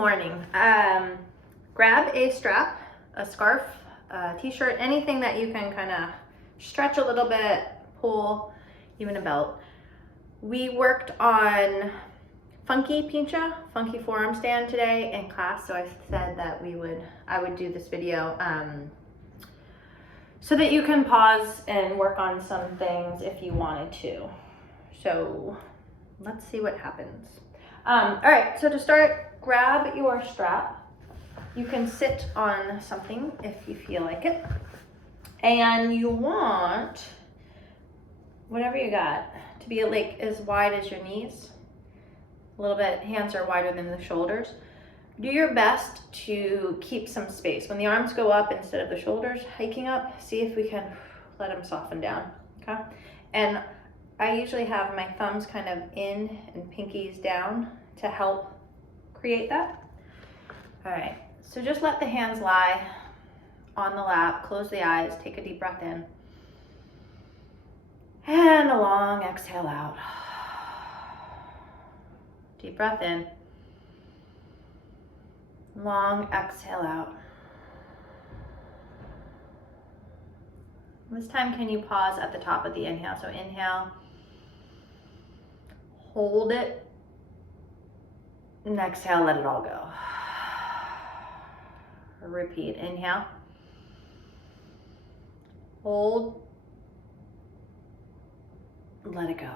morning. Grab a strap, a scarf, a t-shirt, anything that you can kind of stretch a little bit, pull, even a belt. We worked on funky pincha, funky forearm stand today in class, so I said that I would do this video so that you can pause and work on some things if you wanted to. So let's see what happens. All right, so to start, grab your strap. You can sit on something if you feel like it. And you want whatever you got to be like as wide as your knees. A little bit, hands are wider than the shoulders. Do your best to keep some space. When the arms go up instead of the shoulders hiking up, see if we can let them soften down, okay? And I usually have my thumbs kind of in and pinkies down to help create that. All right, so just let the hands lie on the lap, close the eyes, take a deep breath in. And a long exhale out. Deep breath in. Long exhale out. This time, can you pause at the top of the inhale? So inhale, hold it, and exhale, let it all go. Repeat, inhale, hold, let it go.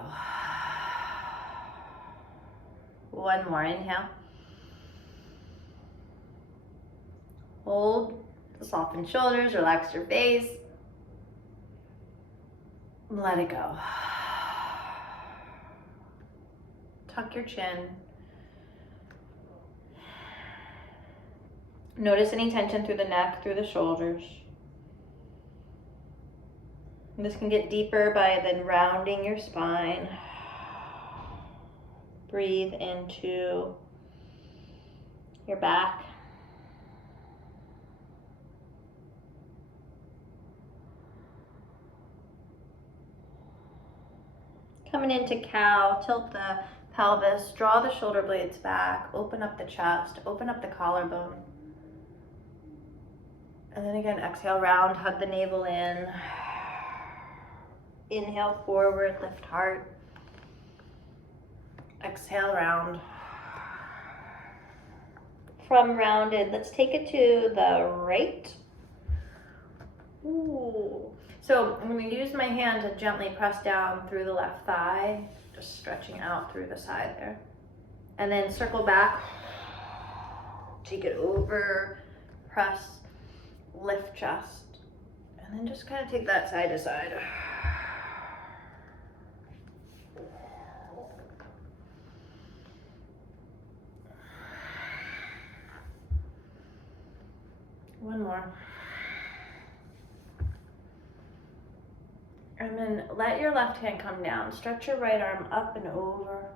One more, inhale. Hold, soften shoulders, relax your face. Let it go. Tuck your chin. Notice any tension through the neck, through the shoulders. And this can get deeper by then rounding your spine. Breathe into your back. Coming into cow, tilt the pelvis, draw the shoulder blades back, open up the chest, open up the collarbone. And then again, exhale, round, hug the navel in. Inhale, forward, lift heart. Exhale, round. From rounded, let's take it to the right. Ooh. So I'm going to use my hand to gently press down through the left thigh, just stretching out through the side there. And then circle back, take it over, press, lift chest, and then just kind of take that side to side. One more. And then let your left hand come down. Stretch your right arm up and over.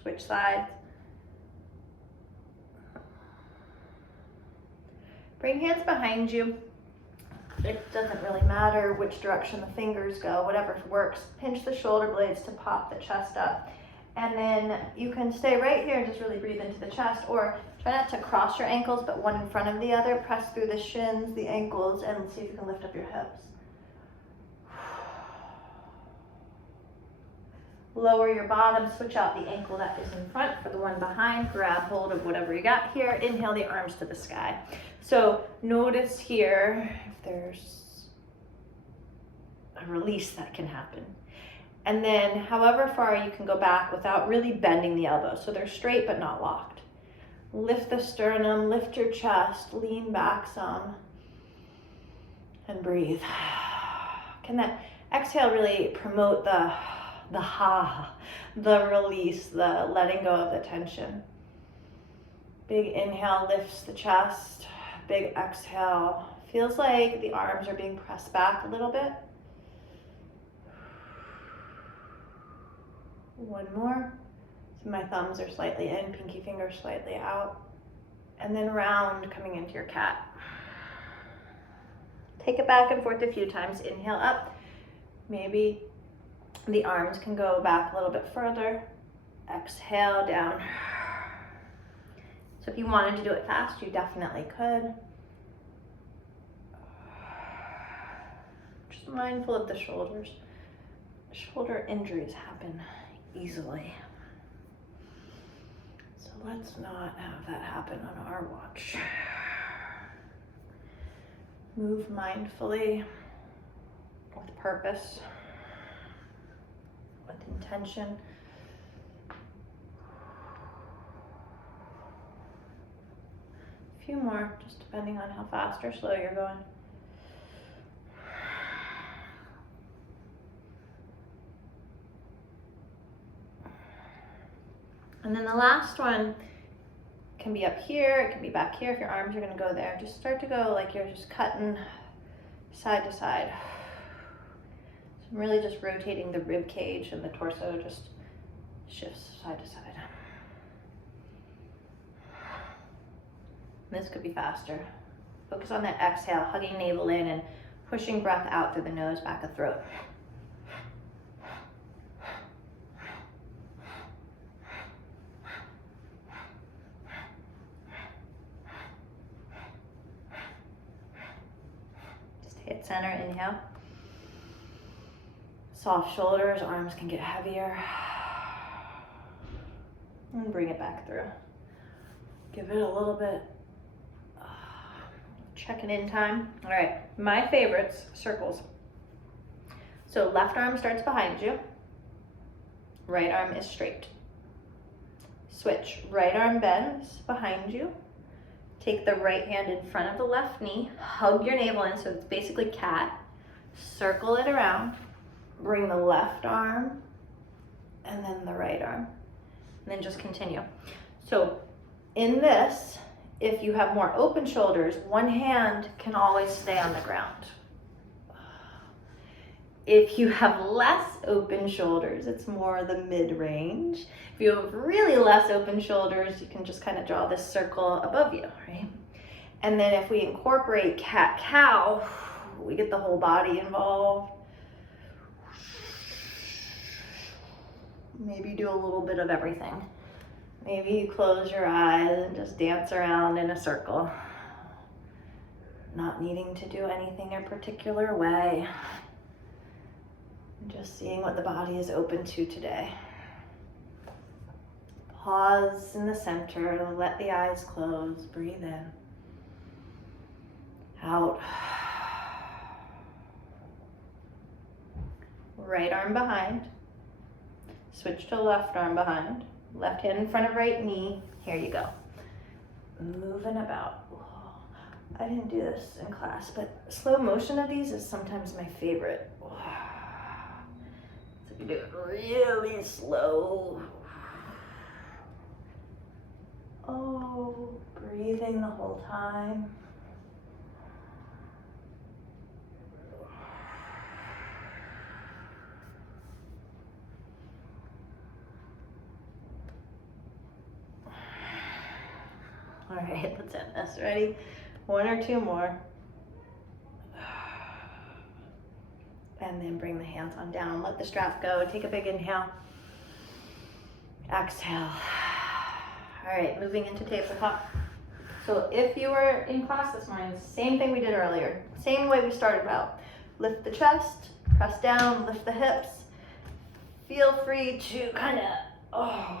Switch sides. Bring hands behind you. It doesn't really matter which direction the fingers go, whatever works. Pinch the shoulder blades to pop the chest up. And then you can stay right here and just really breathe into the chest, or try not to cross your ankles, but one in front of the other. Press through the shins, the ankles, and see if you can lift up your hips. Lower your bottom, switch out the ankle that is in front for the one behind. Grab hold of whatever you got here. Inhale the arms to the sky. So notice here if there's a release that can happen. And then however far you can go back without really bending the elbows. So they're straight but not locked. Lift the sternum, lift your chest, lean back some, and breathe. Can that exhale really promote the release, the letting go of the tension. Big inhale lifts the chest, big exhale. Feels like the arms are being pressed back a little bit. One more. So my thumbs are slightly in, pinky finger slightly out. And then round, coming into your cat. Take it back and forth a few times. Inhale up. Maybe the arms can go back a little bit further. Exhale down. So if you wanted to do it fast, you definitely could. Just mindful of the shoulders. Shoulder injuries happen easily. So let's not have that happen on our watch. Move mindfully, with purpose, with intention. A few more, just depending on how fast or slow you're going. And then the last one can be up here, it can be back here if your arms are gonna go there. Just start to go like you're just cutting side to side. So I'm really just rotating the rib cage, and the torso just shifts side to side. This could be faster. Focus on that exhale, hugging navel in and pushing breath out through the nose, back of throat. Just hit center, inhale. Soft shoulders, arms can get heavier. And bring it back through. Give it a little bit checking in time. All right, my favorites, circles. So left arm starts behind you, right arm is straight. Switch, right arm bends behind you. Take the right hand in front of the left knee, hug your navel in, so it's basically cat. Circle it around, bring the left arm, and then the right arm, and then just continue. So in this, if you have more open shoulders, one hand can always stay on the ground. If you have less open shoulders, it's more the mid-range. If you have really less open shoulders, you can just kind of draw this circle above you, right? And then if we incorporate cat-cow, we get the whole body involved. Maybe do a little bit of everything. Maybe you close your eyes and just dance around in a circle, not needing to do anything a particular way. Just seeing what the body is open to today. Pause in the center, let the eyes close, breathe in. Out. Right arm behind. Switch to left arm behind. Left hand in front of right knee. Here you go. Moving about. I didn't do this in class, but slow motion of these is sometimes my favorite. So you do it really slow. Oh, breathing the whole time. All right, let's end this. Ready? One or two more. And then bring the hands on down. Let the strap go. Take a big inhale. Exhale. All right, moving into tabletop. So if you were in class this morning, same thing we did earlier. Same way we started out. Lift the chest, press down, lift the hips. Feel free to kind of,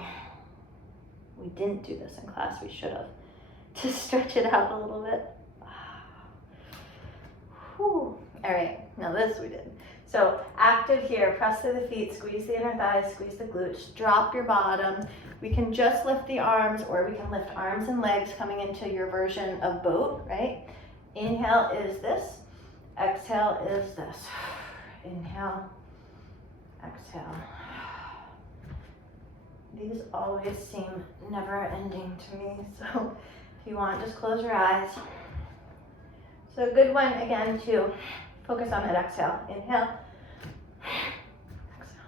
we didn't do this in class, we should have. To stretch it out a little bit. Whew. All right, now this we did. So active here, press through the feet, squeeze the inner thighs, squeeze the glutes, drop your bottom. We can just lift the arms, or we can lift arms and legs coming into your version of boat, right? Inhale is this, exhale is this. Inhale, exhale. These always seem never ending to me, so if you want, just close your eyes. So a good one, again, to focus on that exhale. Inhale. Exhale.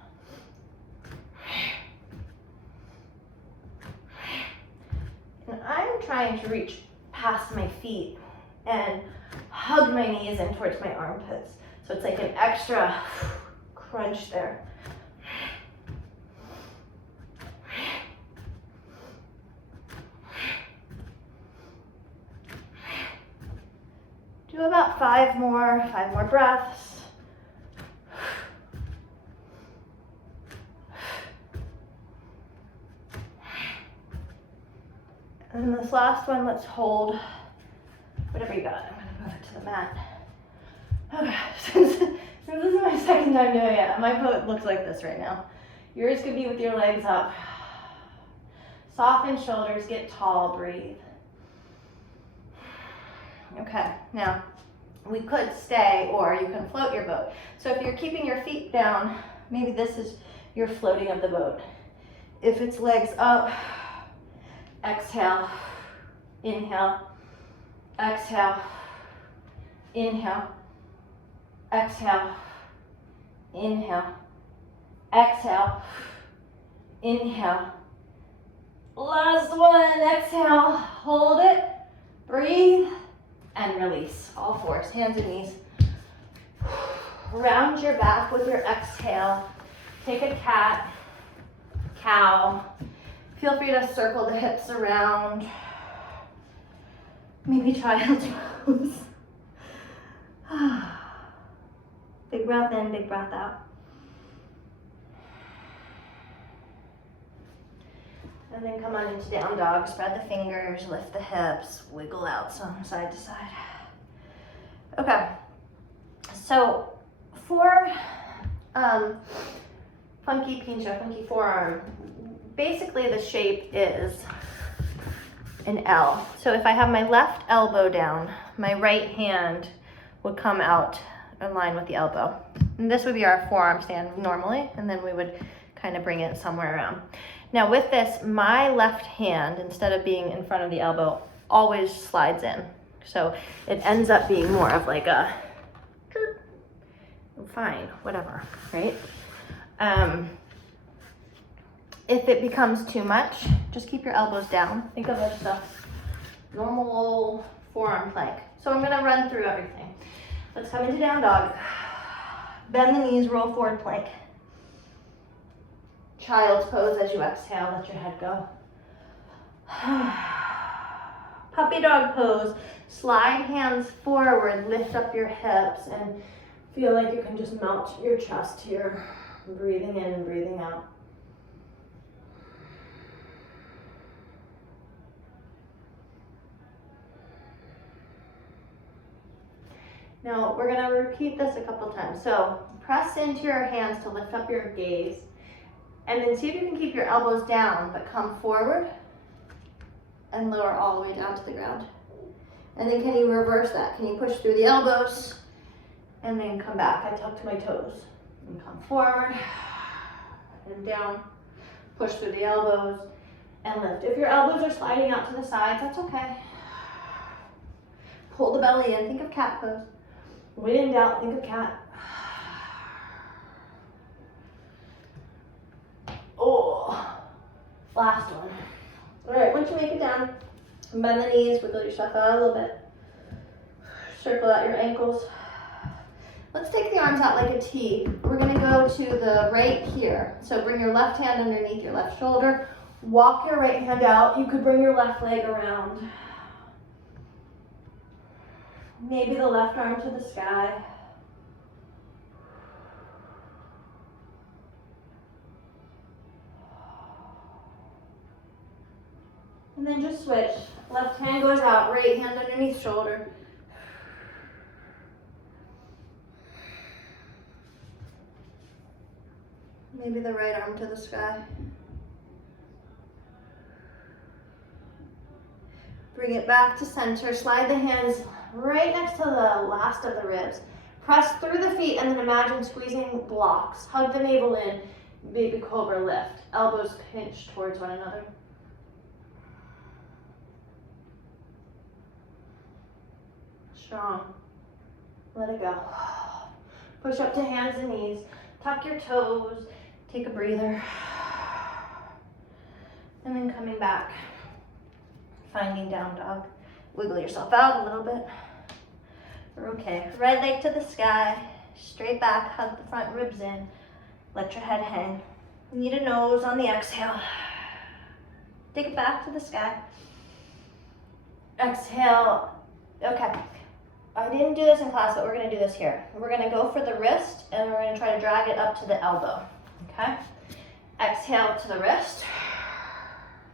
And I'm trying to reach past my feet and hug my knees in towards my armpits. So it's like an extra crunch there. Do about five more breaths. And this last one, let's hold whatever you got. I'm gonna move it to the mat. Okay, since this is my second time doing it, my boat looks like this right now. Yours could be with your legs up. Soften shoulders, get tall, breathe. Okay, now we could stay or you can float your boat. So if you're keeping your feet down, maybe this is your floating of the boat. If it's legs up, exhale, inhale, exhale, inhale, exhale, inhale, exhale, inhale. Last one, exhale, hold it, breathe, and release. All fours, hands and knees. Round your back with your exhale. Take a cat, cow. Feel free to circle the hips around. Maybe child's pose. Big breath in, big breath out. And then come on into down dog. Spread the fingers, lift the hips, wiggle out some side to side. Okay, so for funky pincha, funky forearm, basically the shape is an L. So if I have my left elbow down, my right hand would come out in line with the elbow. And this would be our forearm stand normally, and then we would kind of bring it somewhere around. Now with this, my left hand, instead of being in front of the elbow, always slides in. So it ends up being more of like a, fine, whatever, right? If it becomes too much, just keep your elbows down. Think of it as a normal forearm plank. So I'm gonna run through everything. Let's come into down dog. Bend the knees, roll forward plank. Child's pose as you exhale, let your head go. Puppy dog pose. Slide hands forward, lift up your hips, and feel like you can just melt your chest here. Breathing in and breathing out. Now we're gonna repeat this a couple times. So press into your hands to lift up your gaze. And then see if you can keep your elbows down, but come forward and lower all the way down to the ground. And then can you reverse that? Can you push through the elbows and then come back? I tuck to my toes and come forward and down. Push through the elbows and lift. If your elbows are sliding out to the sides, that's okay. Pull the belly in, think of cat pose. When in doubt, think of cat. Oh, last one. All right, once you make it down, bend the knees, wiggle yourself out a little bit. Circle out your ankles. Let's take the arms out like a T. We're gonna go to the right here. So bring your left hand underneath your left shoulder. Walk your right hand out. You could bring your left leg around. Maybe the left arm to the sky. And then just switch. Left hand goes out, right hand underneath shoulder. Maybe the right arm to the sky. Bring it back to center. Slide the hands right next to the last of the ribs. Press through the feet and then imagine squeezing blocks. Hug the navel in, baby cobra lift. Elbows pinch towards one another. Strong. Let it go. Push up to hands and knees. Tuck your toes. Take a breather. And then coming back. Finding down dog. Wiggle yourself out a little bit. We're okay. Right leg to the sky. Straight back. Hug the front ribs in. Let your head hang. Need a nose on the exhale. Take it back to the sky. Exhale. Okay. I didn't do this in class, but we're gonna do this here. We're gonna go for the wrist and we're gonna try to drag it up to the elbow, okay? Exhale to the wrist.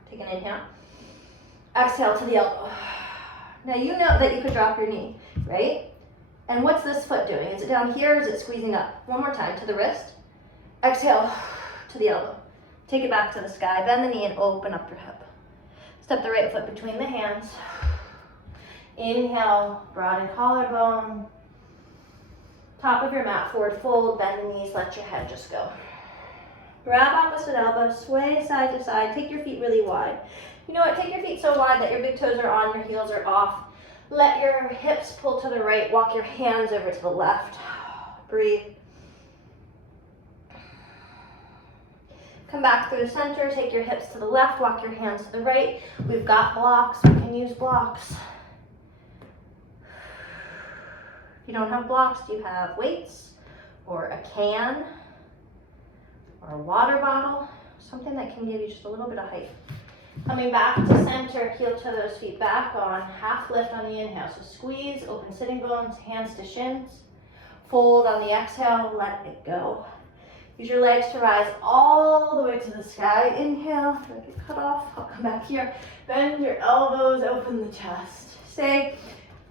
Take an inhale. Exhale to the elbow. Now you know that you could drop your knee, right? And what's this foot doing? Is it down here or is it squeezing up? One more time to the wrist. Exhale to the elbow. Take it back to the sky. Bend the knee and open up your hip. Step the right foot between the hands. Inhale, broaden collarbone. Top of your mat, forward fold, bend the knees, let your head just go. Grab opposite elbow, sway side to side, take your feet really wide. You know what, take your feet so wide that your big toes are on, your heels are off. Let your hips pull to the right, walk your hands over to the left. Breathe. Come back through the center, take your hips to the left, walk your hands to the right. We've got blocks, we can use blocks. If you don't have blocks, do you have weights or a can or a water bottle? Something that can give you just a little bit of height. Coming back to center, heel to those feet back on half lift on the inhale. So squeeze, open sitting bones, hands to shins. Fold on the exhale, let it go. Use your legs to rise all the way to the sky. Inhale, don't get cut off. I'll come back here. Bend your elbows, open the chest. Stay.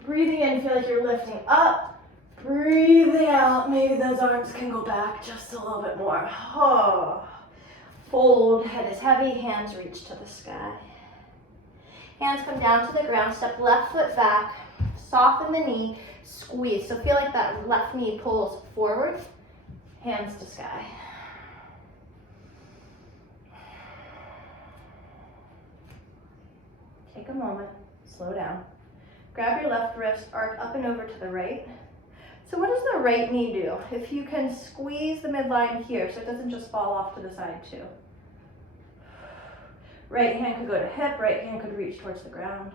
Breathing in, feel like you're lifting up. Breathing out, maybe those arms can go back just a little bit more. Oh. Fold, head is heavy, hands reach to the sky. Hands come down to the ground, step left foot back, soften the knee, squeeze. So feel like that left knee pulls forward, hands to sky. Take a moment, slow down. Grab your left wrist, arc up and over to the right. So what does the right knee do? If you can squeeze the midline here so it doesn't just fall off to the side too. Right hand could go to hip, right hand could reach towards the ground.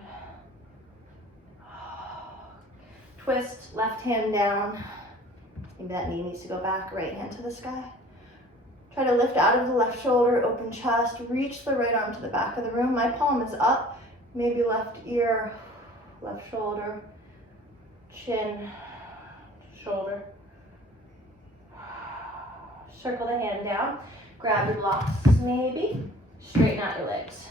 Twist, left hand down. Maybe that knee needs to go back, right hand to the sky. Try to lift out of the left shoulder, open chest, reach the right arm to the back of the room. My palm is up, maybe left ear, left shoulder, chin, shoulder. Circle the hand down, grab your blocks maybe, straighten out your legs.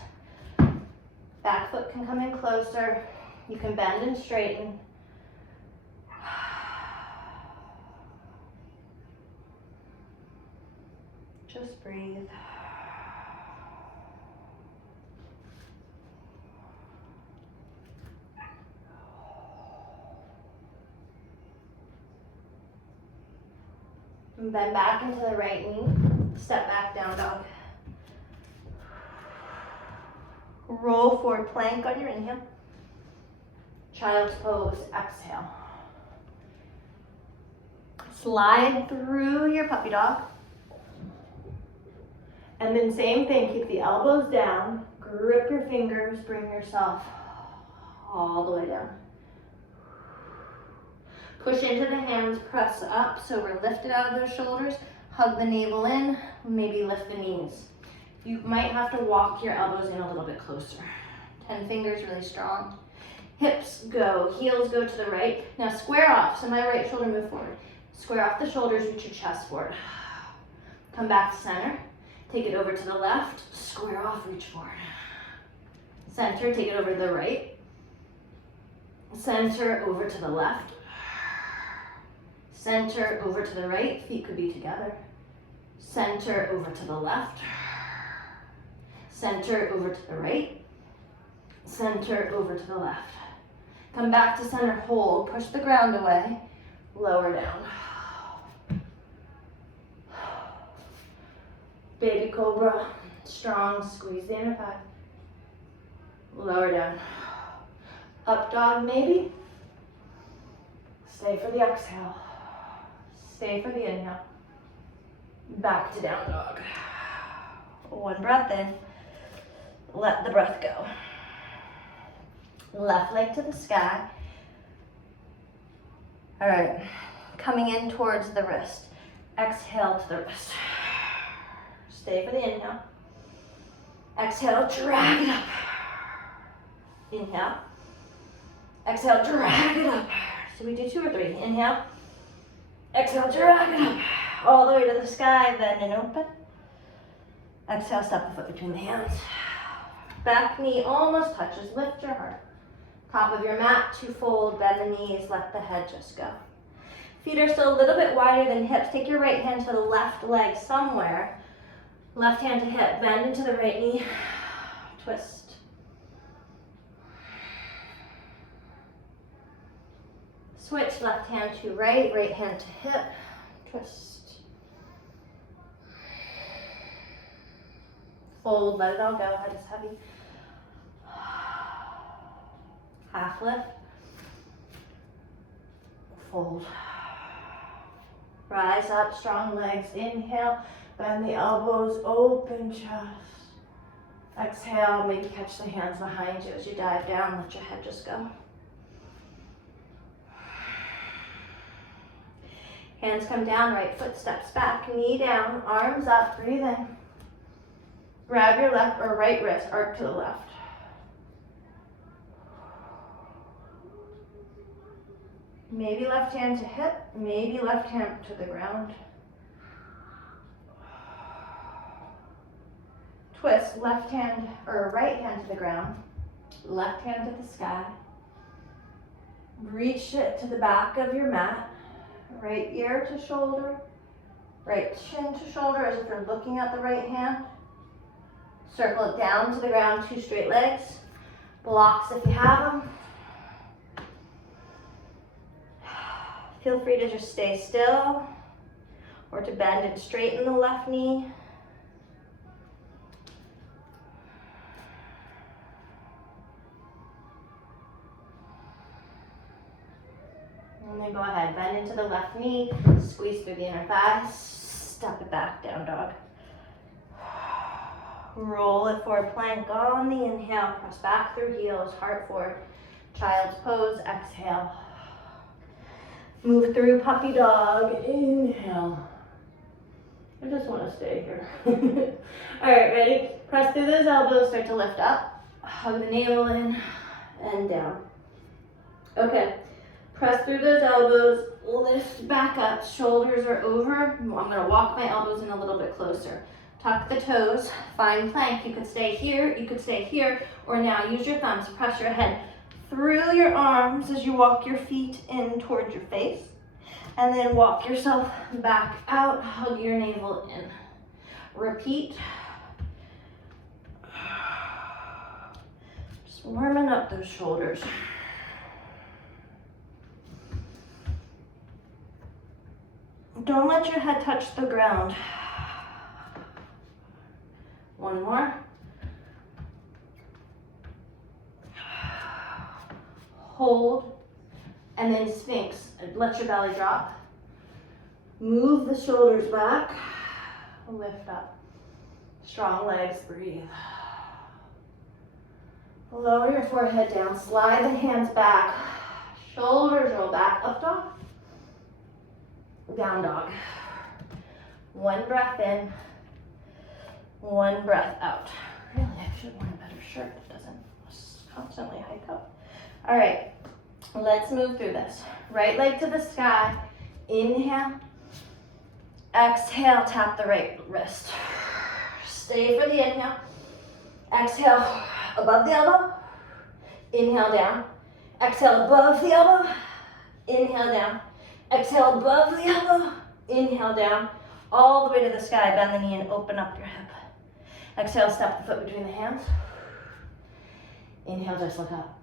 Back foot can come in closer, you can bend and straighten. Just breathe. And bend back into the right knee. Step back, down dog. Roll forward plank on your inhale. Child's pose, exhale. Slide through your puppy dog. And then same thing, keep the elbows down, grip your fingers, bring yourself all the way down. Push into the hands, press up, so we're lifted out of those shoulders. Hug the navel in, maybe lift the knees. You might have to walk your elbows in a little bit closer. 10 fingers, really strong. Hips go, heels go to the right. Now square off, so my right shoulder move forward. Square off the shoulders, reach your chest forward. Come back to center. Take it over to the left, square off, reach forward. Center, take it over to the right. Center, over to the left. Center, over to the right, feet could be together. Center, over to the left. Center, over to the right. Center, over to the left. Come back to center, hold, push the ground away, lower down. Baby cobra, strong, squeeze the inner thigh. Lower down. Up dog maybe. Stay for the exhale. Stay for the inhale. Back to down dog. One breath in. Let the breath go. Left leg to the sky. All right, coming in towards the wrist. Exhale to the wrist. Stay for the inhale. Exhale, drag it up. Inhale. Exhale, drag it up. So we do 2 or 3. Inhale. Exhale, drag it up. All the way to the sky, bend and open. Exhale, step the foot between the hands. Back knee almost touches, lift your heart. Top of your mat to fold, bend the knees, let the head just go. Feet are still a little bit wider than hips. Take your right hand to the left leg somewhere. Left hand to hip, bend into the right knee, twist. Switch, left hand to right hand to hip, twist. Fold, let it all go, head is heavy. Half lift. Fold. Rise up, strong legs, inhale. Bend the elbows, open chest. Exhale, maybe catch the hands behind you as you dive down. Let your head just go. Hands come down, right foot steps back, knee down, arms up, breathe in. Grab your left or right wrist, arc to the left. Maybe left hand to hip, maybe left hand to the ground. Twist, left hand or right hand to the ground, left hand to the sky. Reach it to the back of your mat, right ear to shoulder, right chin to shoulder as if you're looking at the right hand. Circle it down to the ground, 2 straight legs. Blocks if you have them. Feel free to just stay still or to bend and straighten the left knee. And then go ahead, bend into the left knee, squeeze through the inner thighs, step it back, down dog. Roll it forward, plank on the inhale, press back through heels, heart forward. Child's pose, exhale. Move through puppy dog, inhale. I just want to stay here. All right, ready? Press through those elbows, start to lift up. Hug the navel in and down. Okay. Press through those elbows, lift back up, shoulders are over. I'm gonna walk my elbows in a little bit closer. Tuck the toes, find plank. You could stay here, or now use your thumbs. Press your head through your arms as you walk your feet in towards your face. And then walk yourself back out, hug your navel in. Repeat. Just warming up those shoulders. Don't let your head touch the ground. One more. Hold, and then Sphinx. Let your belly drop. Move the shoulders back. Lift up. Strong legs, breathe. Lower your forehead down, slide the hands back. Shoulders roll back, up dog. Down dog. One breath in, one breath out. Really, I should wear a better shirt that doesn't constantly hike up. All right, let's move through this. Right leg to the sky. Inhale. Exhale, tap the right wrist. Stay for the inhale. Exhale, above the elbow. Inhale, down. Exhale, above the elbow. Inhale, down. Exhale, above the elbow. Inhale, down. All the way to the sky. Bend the knee and open up your hip. Exhale, step the foot between the hands. Inhale, just look up.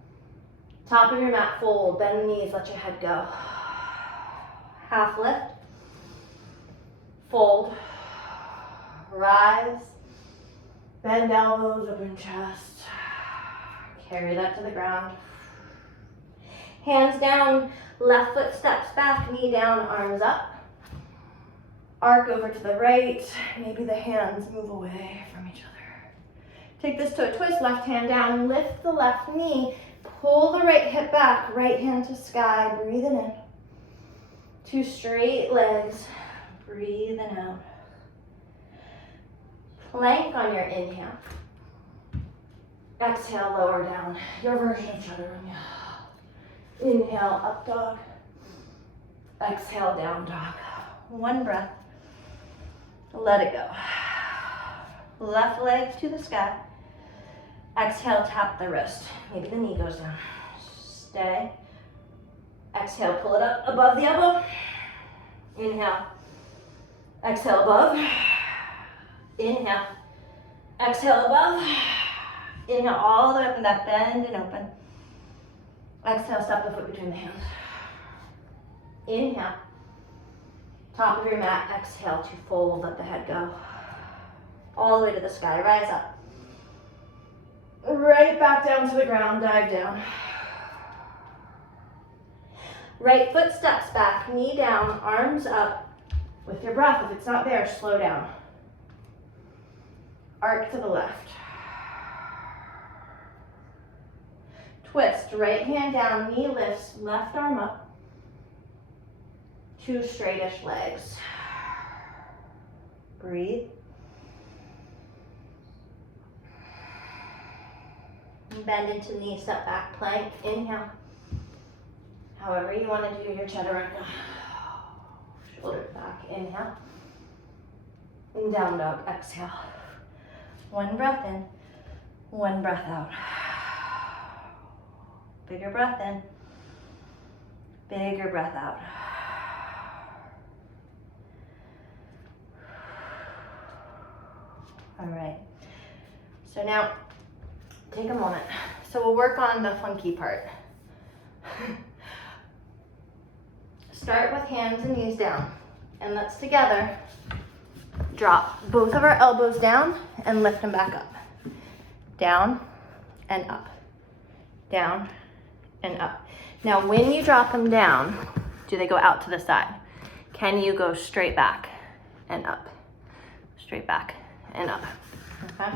Top of your mat, fold. Bend the knees, let your head go. Half lift. Fold. Rise. Bend elbows, open chest. Carry that to the ground. Hands down, left foot steps back, knee down, arms up. Arc over to the right. Maybe the hands move away from each other. Take this to a twist, left hand down, lift the left knee, pull the right hip back, right hand to sky, breathing in. 2 straight legs, breathing out. Plank on your inhale. Exhale, lower down. Your version of chaturanga. Inhale, up dog. Exhale, down dog. One breath. Let it go. Left leg to the sky. Exhale, tap the wrist. Maybe the knee goes down. Stay. Exhale, pull it up above the elbow. Inhale. Exhale, above. Inhale. Exhale, above. Inhale, all the way up in that bend and open. Exhale, step the foot between the hands. Inhale. Top of your mat, exhale to fold, let the head go. All the way to the sky, rise up. Right back down to the ground, dive down. Right foot steps back, knee down, arms up. With your breath, if it's not there, slow down. Arc to the left. Twist, right hand down, knee lifts, left arm up. Two straightish legs. Breathe. Bend into knee, step back, plank, inhale. However you want to do your chaturanga. Shoulders back, inhale. And down dog, exhale. One breath in, one breath out. Bigger breath in, bigger breath out. All right, so now take a moment. So we'll work on the funky part. Start with hands and knees down, and let's together drop both of our elbows down and lift them back up. Down and up, down and up. Now when you drop them down, do they go out to the side? Can you go straight back and up? Straight back and up, okay?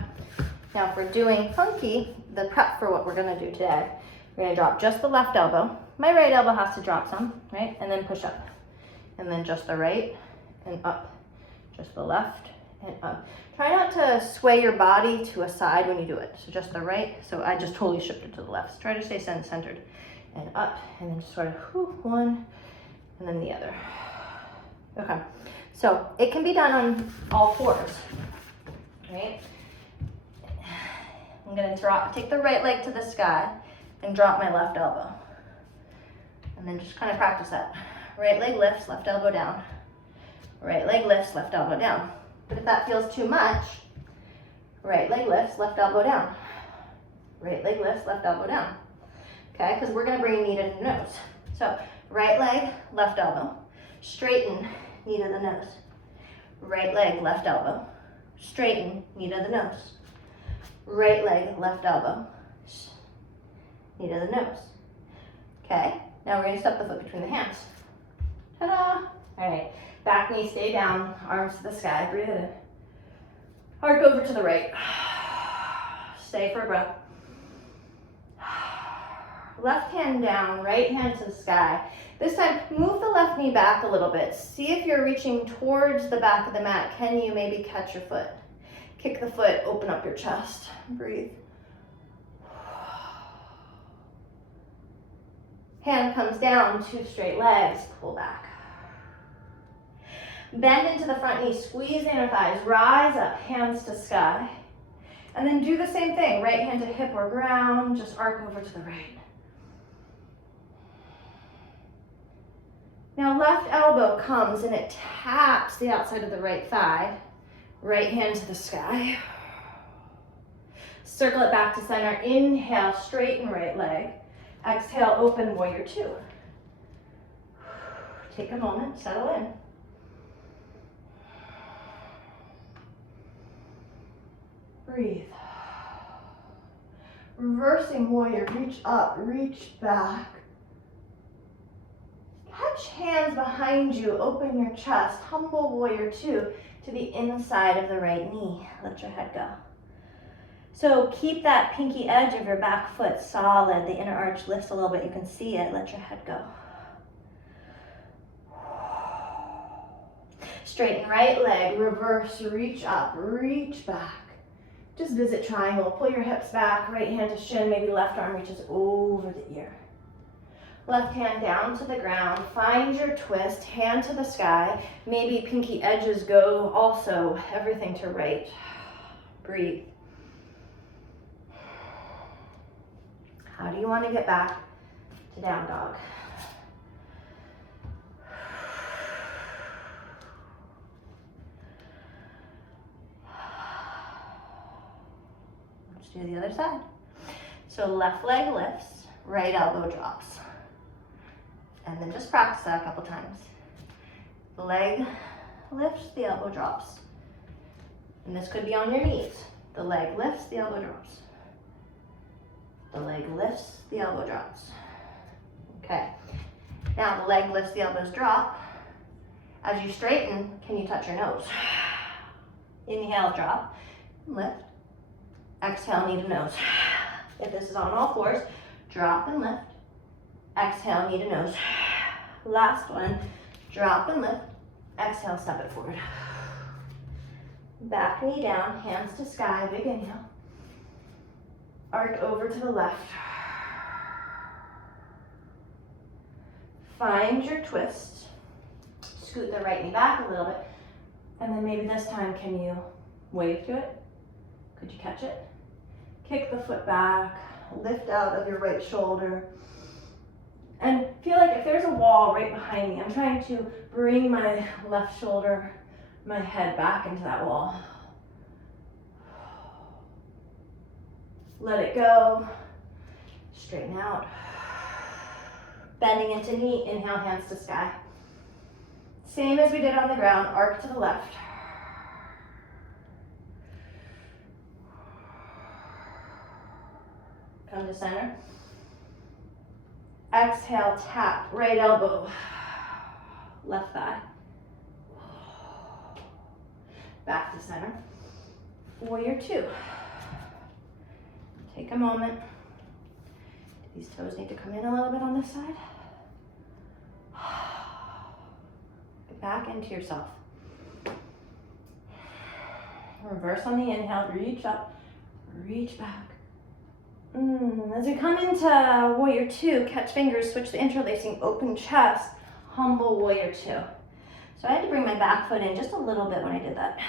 Now if we're doing funky, the prep for what we're gonna do today, we're gonna drop just the left elbow. My right elbow has to drop some, right? And then push up. And then just the right and up. Just the left and up. Try not to sway your body to a side when you do it. So just the right, so I just totally shifted to the left. So try to stay centered. And up, and then just sort of one, and then the other. Okay, so it can be done on all fours, right? I'm gonna take the right leg to the sky and drop my left elbow. And then just kind of practice that. Right leg lifts, left elbow down. Right leg lifts, left elbow down. But if that feels too much, right leg lifts, left elbow down. Right leg lifts, left elbow down. Okay, because we're gonna bring knee to the nose. So right leg, left elbow. Straighten, knee to the nose. Right leg, left elbow. Straighten, knee to the nose. Right leg, left elbow. Knee to the nose. Okay, now we're gonna step the foot between the hands. Ta-da! All right, back knee, stay down, arms to the sky, breathe it in. Arc over to the right. Stay for a breath. Left hand down, right hand to the sky. This time, move the left knee back a little bit. See if you're reaching towards the back of the mat. Can you maybe catch your foot? Kick the foot, open up your chest. Breathe. Hand comes down, two straight legs, pull back. Bend into the front knee, squeeze the inner thighs, rise up, hands to sky. And then do the same thing, right hand to hip or ground, just arc over to the right. Now left elbow comes and it taps the outside of the right thigh, right hand to the sky. Circle it back to center, inhale, straighten right leg. Exhale, open warrior two. Take a moment, settle in. Breathe. Reversing warrior, reach up, reach back. Catch hands behind you, open your chest, humble warrior two to the inside of the right knee. Let your head go. So keep that pinky edge of your back foot solid. The inner arch lifts a little bit. You can see it. Let your head go. Straighten right leg, reverse, reach up, reach back. Just visit triangle. Pull your hips back, right hand to shin, maybe left arm reaches over the ear. Left hand down to the ground. Find your twist, hand to the sky. Maybe pinky edges go also, everything to right. Breathe. How do you want to get back to down dog? Let's do the other side. So left leg lifts, right elbow drops. And then just practice that a couple times. The leg lifts, the elbow drops. And this could be on your knees. The leg lifts, the elbow drops. The leg lifts, the elbow drops. Okay. Now the leg lifts, the elbows drop. As you straighten, can you touch your nose? Inhale, drop, lift. Exhale, knee to nose. If this is on all fours, drop and lift. Exhale, knee to nose. Last one, drop and lift. Exhale, step it forward. Back knee down, hands to sky, big inhale. Arc over to the left. Find your twist. Scoot the right knee back a little bit. And then maybe this time, can you wave to it? Could you catch it? Kick the foot back, lift out of your right shoulder. And feel like if there's a wall right behind me, I'm trying to bring my left shoulder, my head back into that wall. Let it go. Straighten out. Bending into knee, inhale, hands to sky. Same as we did on the ground, arc to the left. Come to center. Exhale, tap, right elbow, left thigh. Back to center. Warrior two. Take a moment. These toes need to come in a little bit on this side. Get back into yourself. Reverse on the inhale, reach up, reach back. As we come into warrior two, catch fingers, switch to interlacing, open chest, humble warrior two. So I had to bring my back foot in just a little bit when I did that.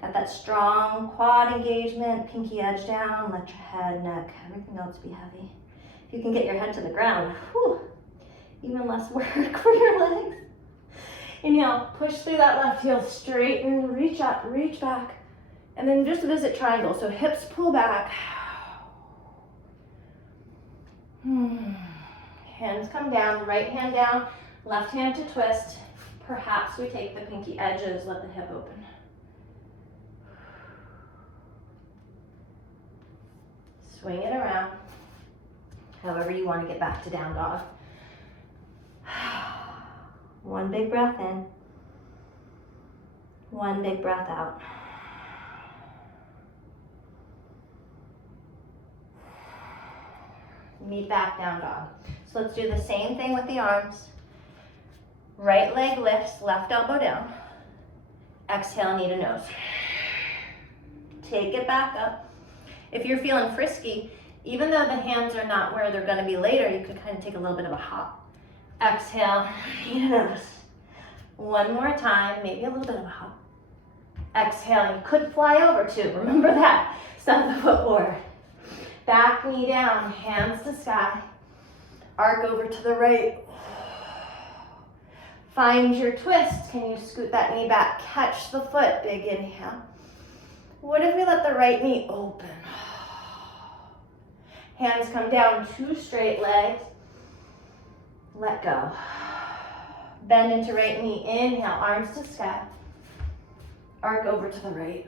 Got that strong quad engagement, pinky edge down, let your head, neck, everything else be heavy. If you can get your head to the ground, whew, even less work for your legs. Inhale, push through that left heel, straighten, reach up, reach back, and then just visit triangle. So hips pull back. Hands come down, right hand down, left hand to twist. Perhaps we take the pinky edges, let the hip open. Swing it around, however you want to get back to down dog. One big breath in, one big breath out. Meet back down dog. So let's do the same thing with the arms. Right leg lifts, left elbow down. Exhale, knee to nose. Take it back up. If you're feeling frisky, even though the hands are not where they're going to be later, you could kind of take a little bit of a hop. Exhale, knee to nose. One more time, maybe a little bit of a hop. Exhale, you could fly over too. Remember that. Step the foot forward. Back knee down, hands to sky. Arc over to the right. Find your twist. Can you scoot that knee back? Catch the foot, big inhale. What if we let the right knee open? Hands come down, two straight legs. Let go. Bend into right knee, inhale, arms to sky. Arc over to the right.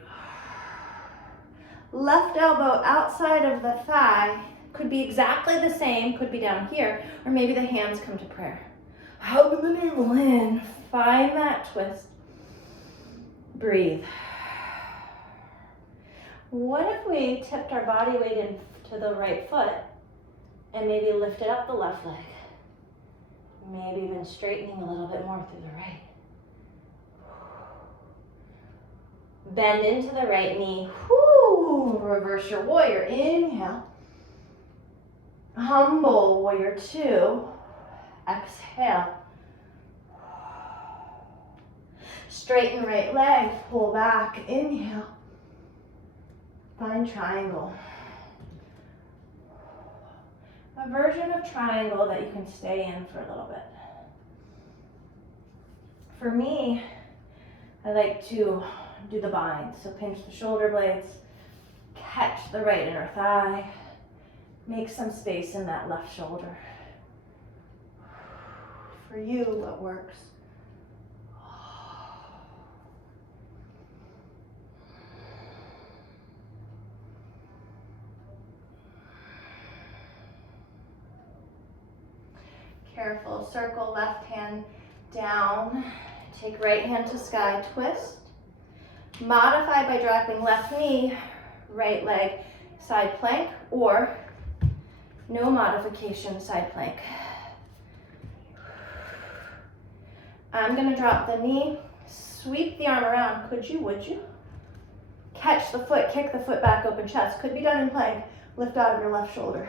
Left elbow outside of the thigh, could be exactly the same, could be down here, or maybe the hands come to prayer. Hug the navel in, find that twist. Breathe. What if we tipped our body weight into the right foot and maybe lifted up the left leg? Maybe even straightening a little bit more through the right. Bend into the right knee. Whoo! Reverse your warrior. Inhale. Humble warrior two. Exhale. Straighten right leg, pull back, inhale. Find triangle. A version of triangle that you can stay in for a little bit. For me, I like to do the bind. So pinch the shoulder blades, catch the right inner thigh, make some space in that left shoulder. For you, what works? Careful, circle left hand down. Take right hand to sky, twist. Modify by dropping left knee, right leg, side plank, or no modification, side plank. I'm gonna drop the knee, sweep the arm around. Could you, would you? Catch the foot, kick the foot back, open chest. Could be done in plank. Lift out of your left shoulder.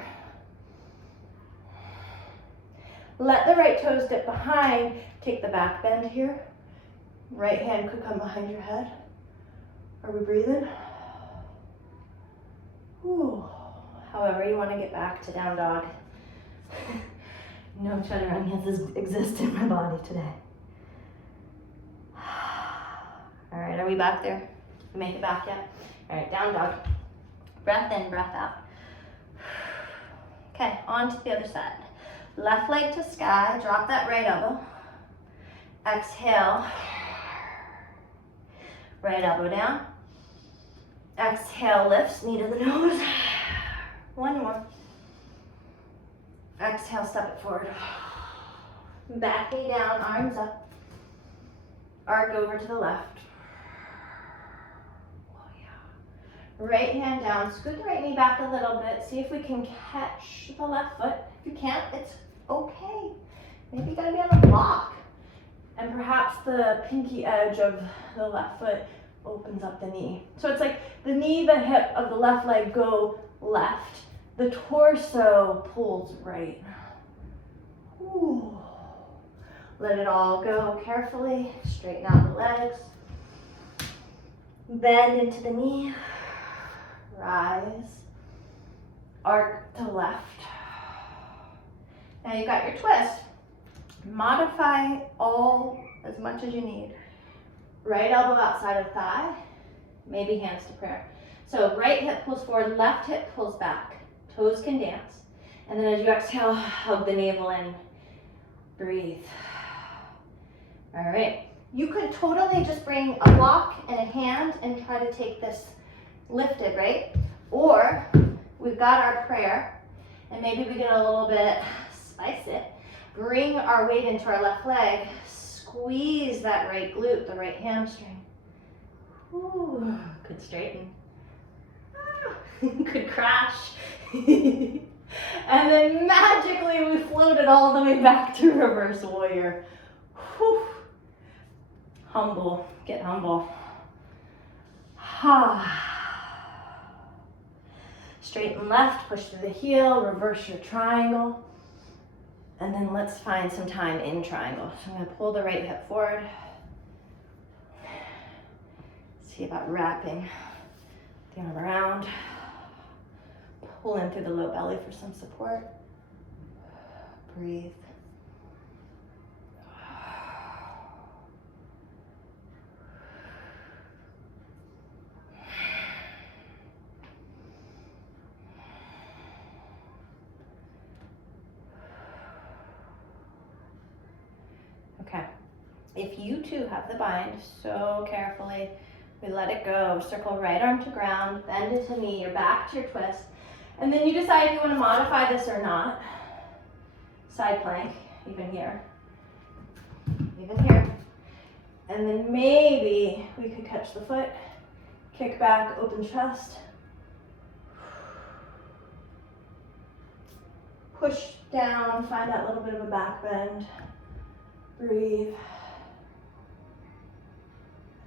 Let the right toes dip behind. Take the back bend here. Right hand could come behind your head. Are we breathing? Ooh. However you want to get back to down dog. No chaturanga exists in my body today. All right, are we back there? Make it back yet? All right, down dog. Breath in, breath out. Okay, on to the other side. Left leg to sky, drop that right elbow. Exhale. Right elbow down. Exhale, lifts, knee to the nose. One more. Exhale, step it forward. Back knee down, arms up. Arc over to the left. Right hand down, scoot the right knee back a little bit. See if we can catch the left foot. If you can't, it's okay. Maybe you gotta be on a block. And perhaps the pinky edge of the left foot opens up the knee. So it's like the knee, the hip of the left leg go left. The torso pulls right. Ooh. Let it all go carefully. Straighten out the legs. Bend into the knee. Rise, arc to left. Now you got your twist. Modify all as much as you need. Right elbow outside of thigh, maybe hands to prayer. So right hip pulls forward, left hip pulls back. Toes can dance. And then as you exhale, hug the navel in. Breathe. All right. You could totally just bring a block and a hand and try to take this lifted, right? Or we've got our prayer and maybe we get a little bit, spice it, bring our weight into our left leg, squeeze that right glute, the right hamstring. Ooh, could straighten. Could crash. And then magically we floated all the way back to reverse warrior. Whew. Humble, get humble. Ha. Straighten left, push through the heel, reverse your triangle. And then let's find some time in triangle. So I'm gonna pull the right hip forward. See about wrapping the arm around. Pull in through the low belly for some support. Breathe. Okay, if you too have the bind, so carefully, we let it go. Circle right arm to ground, bend into knee, you're back to your twist. And then you decide if you want to modify this or not. Side plank, even here. Even here. And then maybe we could catch the foot, kick back, open chest. Push down, find that little bit of a back bend. Breathe.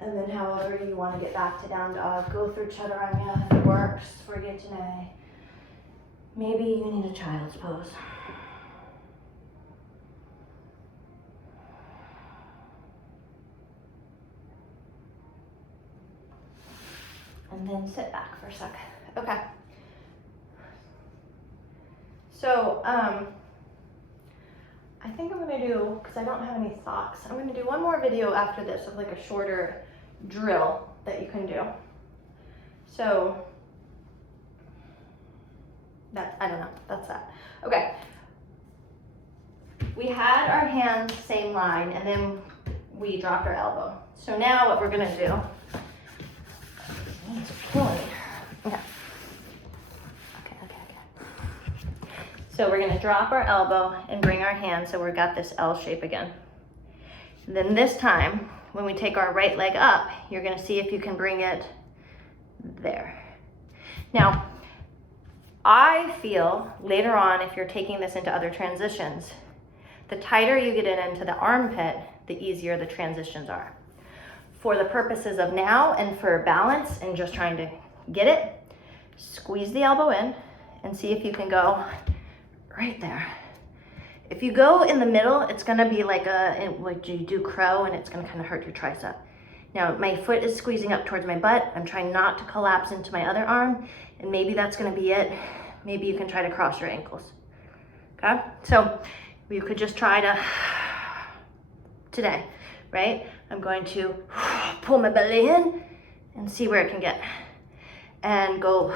And then however you want to get back to down dog, go through chaturanga if it works for you today. Maybe you need a child's pose. And then sit back for a second. Okay. So, I think I'm gonna do, because I don't have any socks, I'm gonna do one more video after this of like a shorter drill that you can do. So, I don't know, that's that. Okay. We had our hands same line and then we dropped our elbow. So now what we're gonna do, knees are killing me. Okay. So we're gonna drop our elbow and bring our hand so we've got this L shape again. And then this time, when we take our right leg up, you're gonna see if you can bring it there. Now, I feel later on, if you're taking this into other transitions, the tighter you get it into the armpit, the easier the transitions are. For the purposes of now and for balance and just trying to get it, squeeze the elbow in and see if you can go right there. If you go in the middle, it's gonna be like you do crow and it's gonna kind of hurt your tricep. Now my foot is squeezing up towards my butt. I'm trying not to collapse into my other arm, and maybe that's gonna be it. Maybe you can try to cross your ankles, okay? So you could just try to, today, right? I'm going to pull my belly in and see where it can get. And go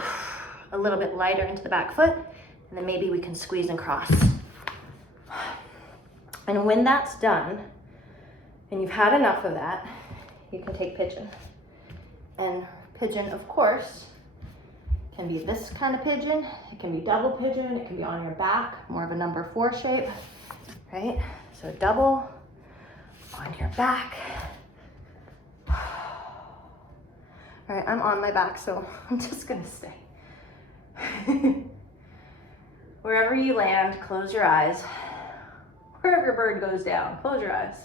a little bit lighter into the back foot, and then maybe we can squeeze and cross. And when that's done, and you've had enough of that, you can take pigeon. And pigeon, of course, can be this kind of pigeon, it can be double pigeon, it can be on your back, more of a number 4 shape, right? So double, on your back. All right, I'm on my back, so I'm just gonna stay. Wherever you land, close your eyes. Wherever your bird goes down, close your eyes.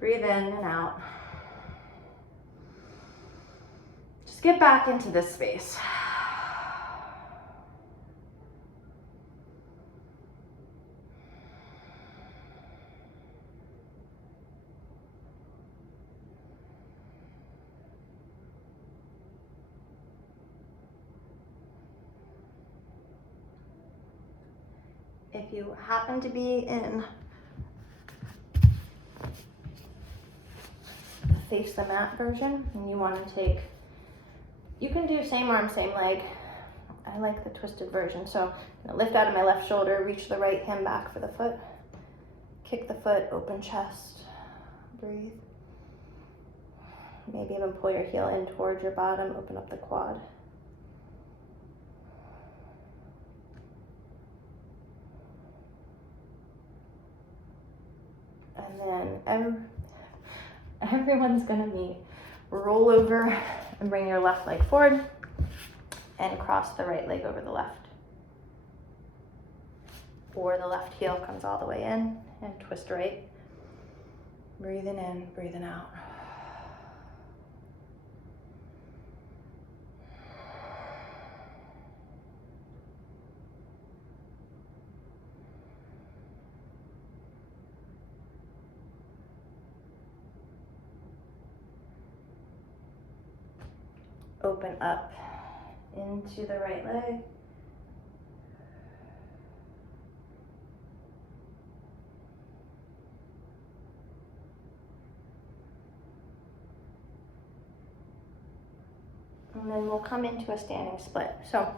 Breathe in and out. Just get back into this space. If you happen to be in the face the mat version and you want to take, you can do same arm, same leg. I like the twisted version. So I'm gonna lift out of my left shoulder, reach the right hand back for the foot, kick the foot, open chest, breathe. Maybe even pull your heel in towards your bottom, open up the quad. And then everyone's gonna be roll over and bring your left leg forward and cross the right leg over the left. Or the left heel comes all the way in and twist right. Breathing in, breathing out. Open up into the right leg. And then we'll come into a standing split. So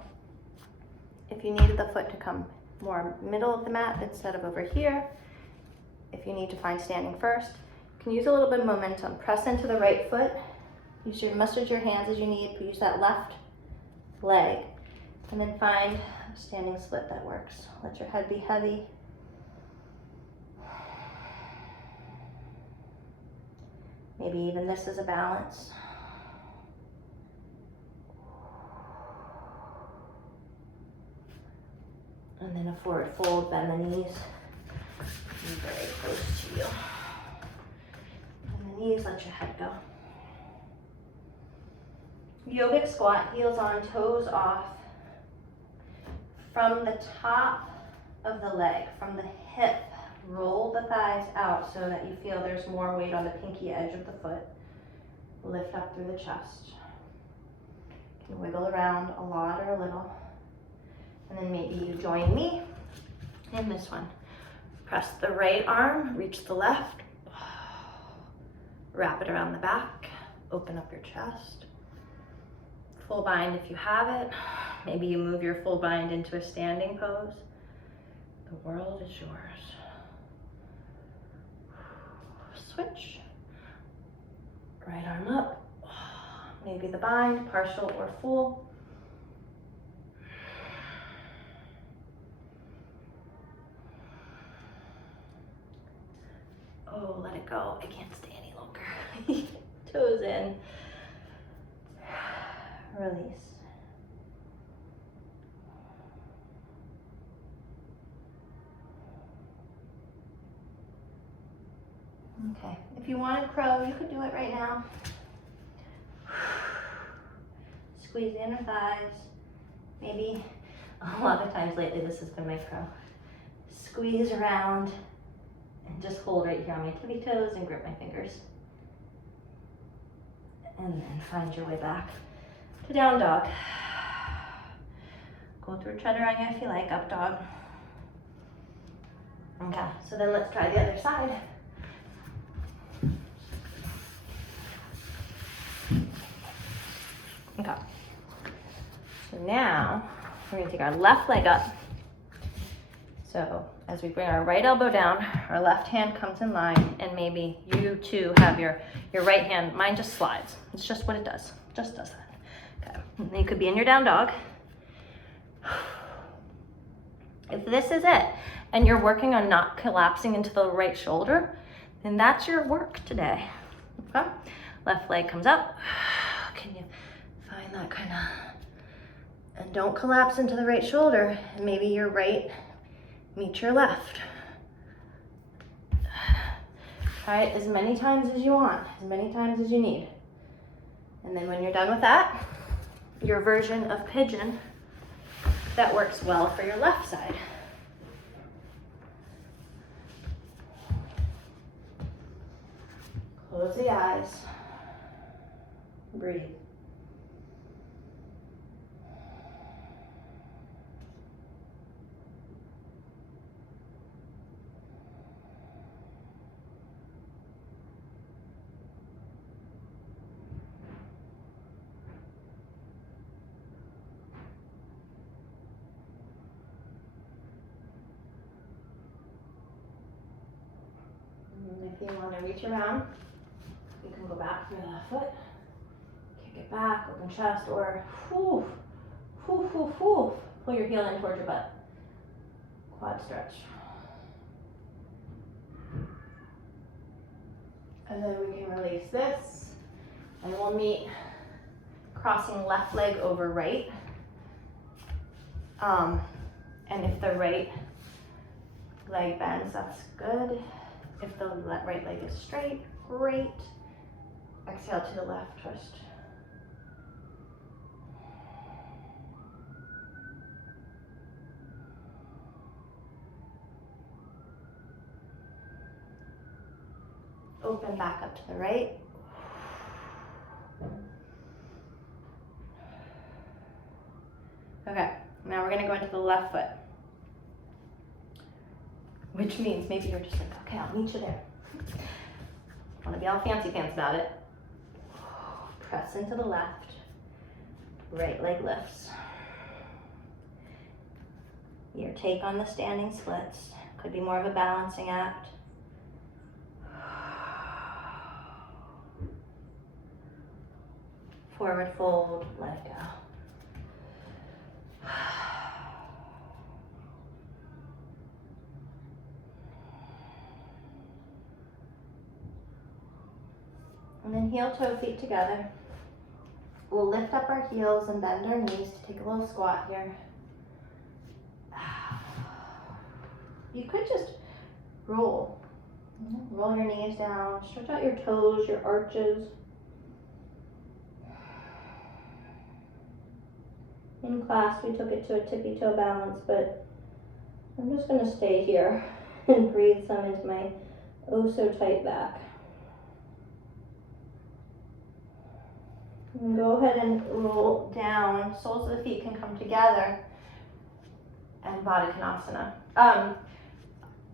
if you needed the foot to come more middle of the mat instead of over here, if you need to find standing first, you can use a little bit of momentum. Press into the right foot. Message your hands as you need, but use that left leg. And then find a standing split that works. Let your head be heavy. Maybe even this is a balance. And then a forward fold, bend the knees. Be very close to you. Bend the knees, let your head go. Yogic squat, heels on, toes off. from the top of the leg, from the hip, roll the thighs out so that you feel there's more weight on the pinky edge of the foot. Lift up through the chest. You can wiggle around a lot or a little. And then maybe you join me in this one. Press the right arm, reach the left. Wrap it around the back. Open up your chest. Full bind if you have it. Maybe you move your full bind into a standing pose. The world is yours. Switch. Right arm up. Maybe the bind, partial or full. Oh, let it go. I can't stay any longer. Toes in. Release. Okay, if you want to crow, you could do it right now. Squeeze the inner thighs. Maybe, a lot of times lately this has been my crow. Squeeze around and just hold right here on my tippy toes and grip my fingers. And then find your way back to down dog. Go through chaturanga if you like, up dog. Okay, so then let's try the other side. Okay, so now we're gonna take our left leg up. So as we bring our right elbow down, our left hand comes in line, and maybe you too have your right hand, mine just slides. It's just what it does, just does that. Okay, and you could be in your down dog. If this is it, and you're working on not collapsing into the right shoulder, then that's your work today, okay? Left leg comes up. Can you find that kind of, and don't collapse into the right shoulder, and maybe your right meet your left. Try it as many times as you want, as many times as you need. And then when you're done with that, your version of pigeon that works well for your left side. Close the eyes. Breathe. If you want to reach around, you can go back through the foot, kick it back, open chest, or pull your heel in towards your butt. Quad stretch. And then we can release this, and we'll meet crossing left leg over right. And if the right leg bends, that's good. If the right leg is straight, great. Exhale to the left, twist. Open back up to the right. Okay, now we're gonna go into the left foot. Which means maybe you're just like, okay, I'll meet you there. Want to be all fancy pants about it. Press into the left. Right leg lifts. Your take on the standing splits. Could be more of a balancing act. Forward fold, let go. And then heel toe feet together. We'll lift up our heels and bend our knees to take a little squat here. You could just roll. Roll your knees down, stretch out your toes, your arches. In class, we took it to a tippy toe balance, but I'm just gonna stay here and breathe some into my oh so tight back. And go ahead and roll down. Soles of the feet can come together. And Baddha Konasana.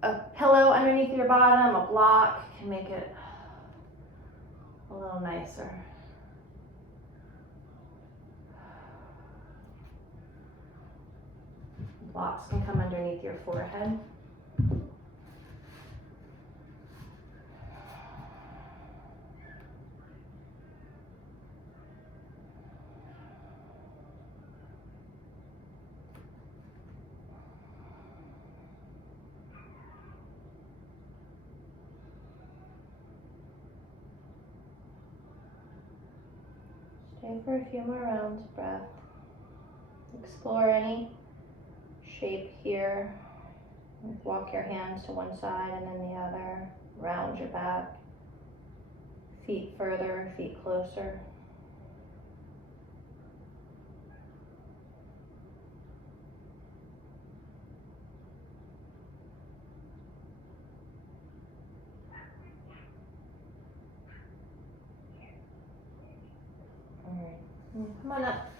A pillow underneath your bottom, a block can make it a little nicer. Blocks can come underneath your forehead. Stay for a few more rounds of breath. Explore any shape here. Walk your hands to one side and then the other. Round your back. Feet further, feet closer. All right, come on up.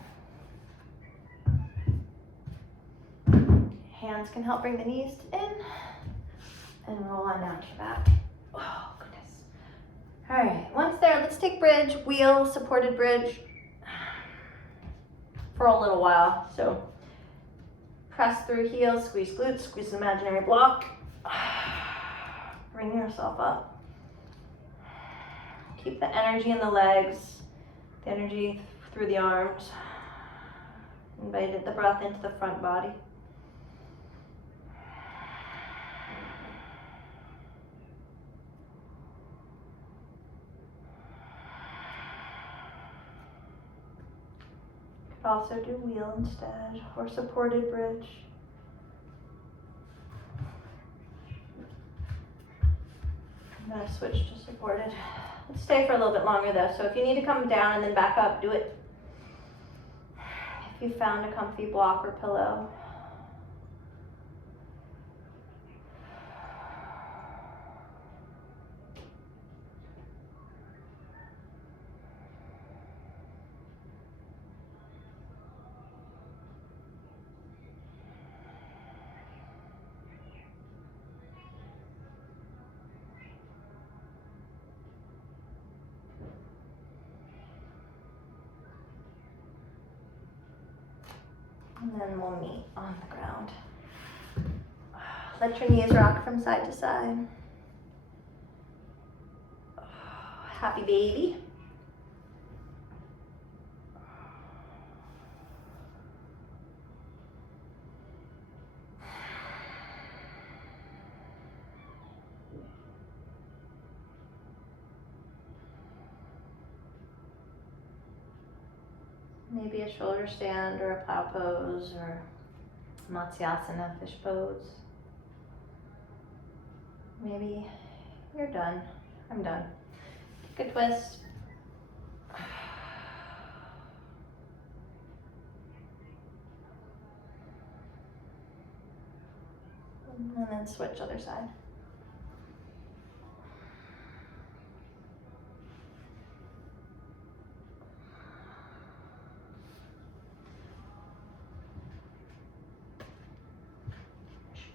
Hands can help bring the knees in and roll on down to your back. Oh, goodness. All right, once there, let's take bridge, wheel, supported bridge for a little while. So press through heels, squeeze glutes, squeeze an imaginary block. Bring yourself up. Keep the energy in the legs, the energy through the arms. Invite the breath into the front body. Also do wheel instead, or supported bridge. I'm gonna switch to supported. Let's stay for a little bit longer though, so if you need to come down and then back up, do it. If you found a comfy block or pillow. And then we'll meet on the ground. Let your knees rock from side to side. Happy baby. Maybe a shoulder stand or a plow pose or Matsyasana, fish pose. Maybe you're done. I'm done. Take a twist. And then switch other side.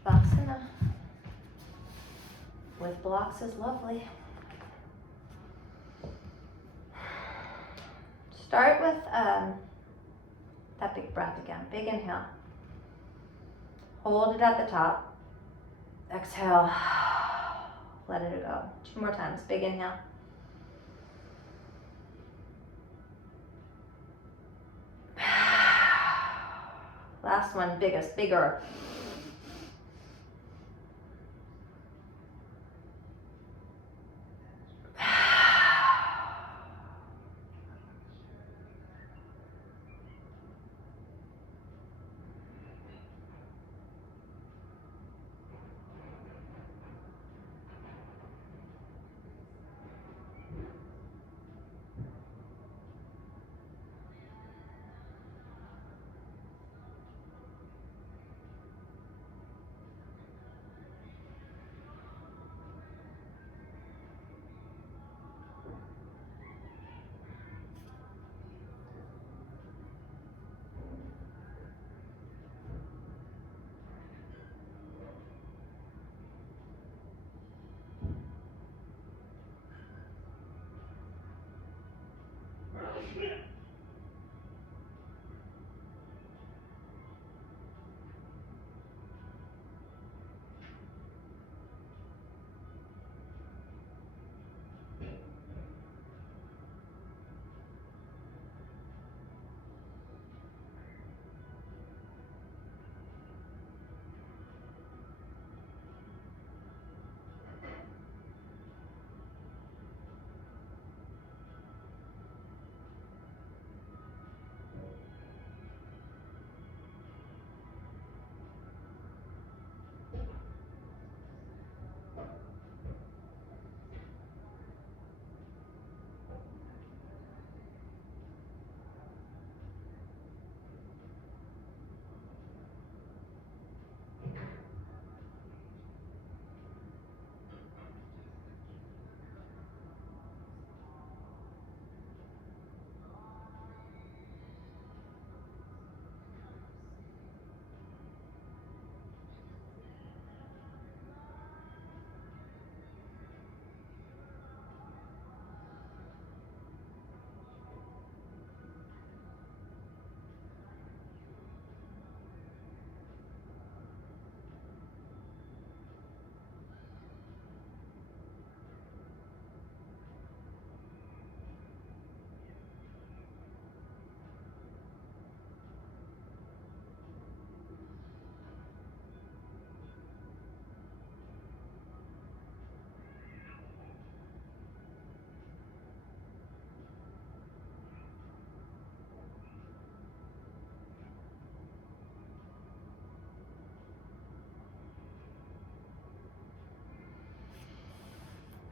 Shavasana with blocks is lovely. Start with that big breath again. Big inhale. Hold it at the top. Exhale. Let it go. 2 more times. Big inhale. Last one, biggest, bigger.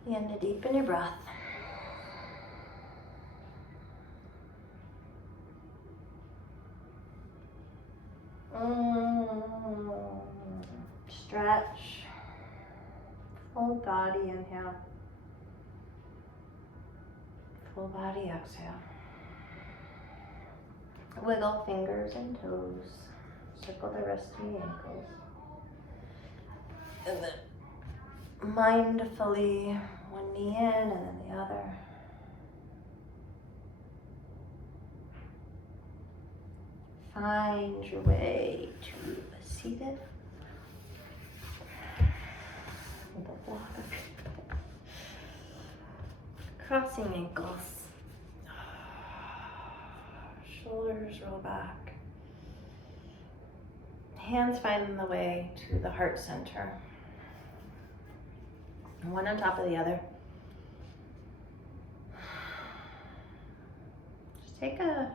Begin to deepen your breath. Stretch. Full body inhale. Full body exhale. Wiggle fingers and toes. Circle the wrists and the ankles. And then mindfully, one knee in and then the other. Find your way to a seated. Crossing ankles. Shoulders roll back. Hands find the way to the heart center. One on top of the other. Just take a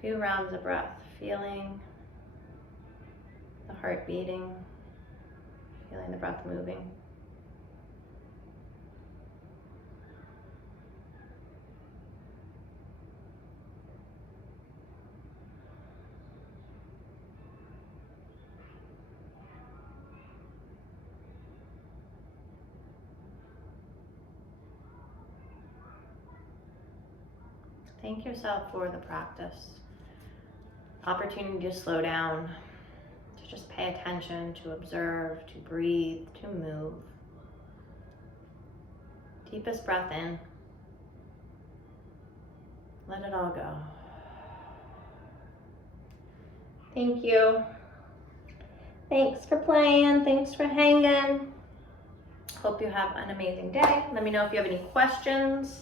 few rounds of breath, feeling the heart beating, feeling the breath moving. Thank yourself for the practice. Opportunity to slow down, to just pay attention, to observe, to breathe, to move. Deepest breath in. Let it all go. Thank you. Thanks for playing. Thanks for hanging. Hope you have an amazing day. Let me know if you have any questions.